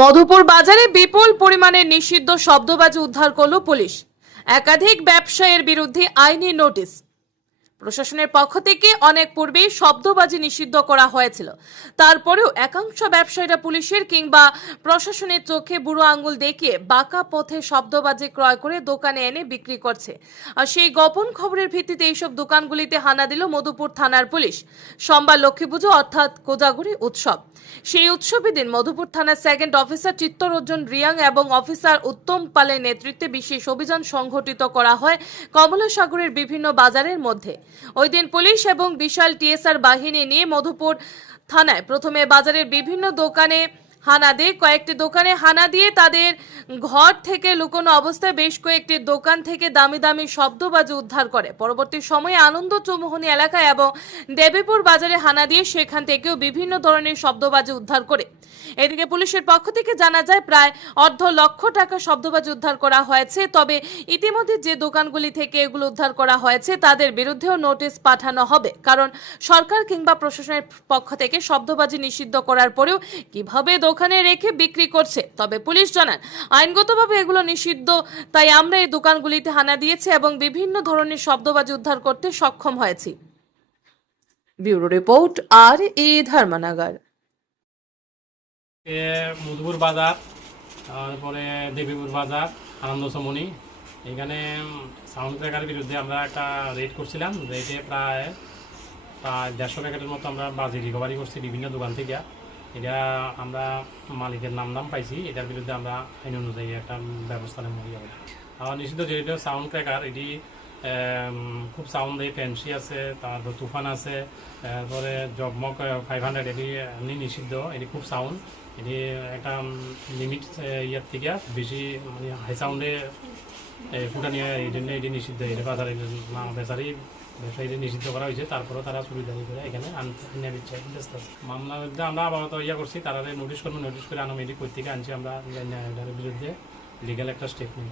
মধুপুর বাজারে বিপুল পরিমাণে নিষিদ্ধ শব্দবাজি উদ্ধার করল পুলিশ। একাধিক ব্যবসায়ীর বিরুদ্ধে আইনি নোটিশ। প্রশাসনের পক্ষ থেকে অনেক পূর্বেই শব্দবাজি নিষিদ্ধ করা হয়েছিল। তারপরেও একাংশ ব্যবসায়ীরা পুলিশের কিংবা প্রশাসনের চোখে বুড়ো আঙ্গুল দেখিয়ে বাঁকা পথে শব্দবাজি ক্রয় করে দোকানে এনে বিক্রি করছে। আর সেই গোপন খবরের ভিত্তিতে এইসব দোকানগুলিতে হানা দিল মধুপুর থানার পুলিশ। সোমবার লক্ষ্মী পুজো অর্থাৎ কোজাগুড়ি উৎসব। সেই উৎসবের দিন মধুপুর থানার সেকেন্ড অফিসার চিত্তরঞ্জন রিয়াং এবং অফিসার উত্তম পালের নেতৃত্বে বিশেষ অভিযান সংঘটিত করা হয় কমলাসাগরের বিভিন্ন বাজারের মধ্যে। ওই দিন পুলিশ এবং বিশাল টিএসআর বাহিনী নিয়ে মধুপুর থানায় প্রথমে বাজারের বিভিন্ন দোকানে হানা দিয়ে, কয়েকটি দোকানে হানা দিয়ে তাদের ঘর থেকে লুকোনো অবস্থায় বেশ কয়েকটি দোকান থেকে দামি দামি শব্দবাজি উদ্ধার করে। পরবর্তী সময়ে আনন্দ চৌমোহনী এলাকায় এবং দেবীপুর বাজারে হানা দিয়ে সেখান থেকেও বিভিন্ন ধরনের শব্দবাজি উদ্ধার করে। এদিকে পুলিশের পক্ষ থেকে জানা যায়, প্রায় অর্ধ লক্ষ টাকা শব্দবাজি উদ্ধার করা হয়েছে। তবে ইতিমধ্যে যে দোকানগুলি থেকে এগুলো উদ্ধার করা হয়েছে, তাদের বিরুদ্ধেও নোটিশ পাঠানো হবে। কারণ সরকার কিংবা প্রশাসনের পক্ষ থেকে শব্দবাজি নিষিদ্ধ করার পরেও কীভাবে দোকানে রেখে বিক্রি করছে? তবে পুলিশ জানান আইনগতভাবে এগুলো নিষিদ্ধ, তাই আমরা এই দোকানগুলিতে হানা দিয়েছি এবং বিভিন্ন ধরনের শব্দবাজি উদ্ধার করতে সক্ষম হয়েছি। ব্যুরো রিপোর্ট, আর এ ধর্মনগর। মধুপুর বাজার, তারপরে দেবীপুর বাজার আনন্দ সমনি এখানে সাউন্ড ট্র্যাকারের বিরুদ্ধে আমরা একটা রেড করছিলাম। রেটে প্রায় প্রায় দেড়শো প্যাকেটের মতো আমরা বাজি রিকভারি করছি বিভিন্ন দোকান থেকে। এটা আমরা মালিকের নাম নাম পাইছি, এটার বিরুদ্ধে আমরা আইন অনুযায়ী একটা ব্যবস্থা নেব। আর নিষিদ্ধ যেটা সাউন্ড ট্র্যাকার এটি খুব সাউন্ড দেয় ফ্যান্সি আছে, তারপর তুফান আছে তারপরে জগমক ফাইভ হান্ড্রেড এটি এমনি নিষিদ্ধ, এটি খুব সাউন্ড এটি একটা লিমিট ইয়ার থেকে বেশি মানে হাই সাউন্ডে ফুটানি হয়, এই জন্য এটি নিষিদ্ধ, এটি বাজারে বেচারি ব্যবসায়ীদের নিষিদ্ধ করা হয়েছে, তারপরেও তারা সুবিধানি করে এখানে আনিয়ে দিচ্ছে, ব্যস্ত আছে। মামলার মধ্যে আমরা আপাতত ইয়া করছি, তারা নোটিশ করব নোটিশ করে আনো কই থেকে আনছি আমরা বিরুদ্ধে লিগ্যাল একটা স্টেপ নিই